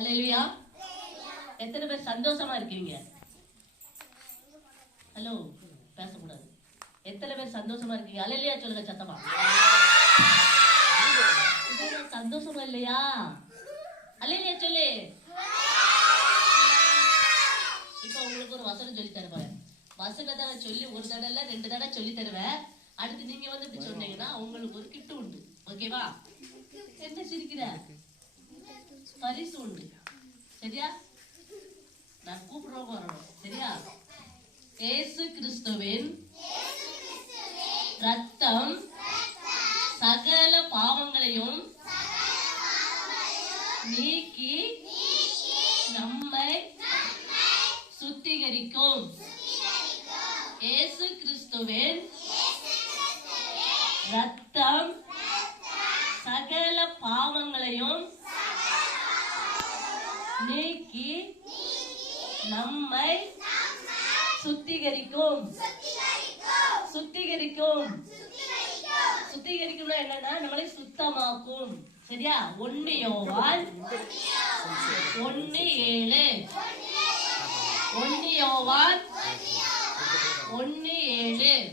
ஹalleluya எத்தனை பேர் சந்தோஷமா இருக்கீங்க? ஹலோ பேசக்கூடாது. எத்தனை பேர் சந்தோஷமா இருக்கீங்க? அலையிலையா சொல்லுங்க சத்தமா. சந்தோஷமா இல்லையா? அலையிலையா சொல்லு. இப்போ உங்களுக்கு ஒரு வசனம் சொல்லி தருவேன் வசனத்தை சொல்லி ஒரு தடவை இல்ல, ரெண்டு தடவை சொல்லி தருவேன். அடுத்து நீங்க வந்து இப்படி சொன்னீங்கன்னா உங்களுக்கு ஒரு கிட்டு உண்டு. ஓகேவா என்ன சிரிக்கிற? பரிசு உண்டு சரியா நான் கூப்பிடுறவங்க வரணும் சரியா ஏசு கிறிஸ்துவின் ரத்தம் சகல பாவங்களையும் நீக்கி நம்மை சுத்திகரிக்கும் இயேசு கிறிஸ்துவின் ரத்தம் சகல பாவங்களையும் நீக்கி நம்மை சுத்திகரிக்கும். சுத்திகரிக்கும். சுத்திகரிக்கும்னா என்னன்னா நம்மளை சுத்தமாக்கும். சரியா? ஒன்னு யோவான் ஒன்னு ஏழு. ஒன்னு யோவான் ஒன்னு ஏழு.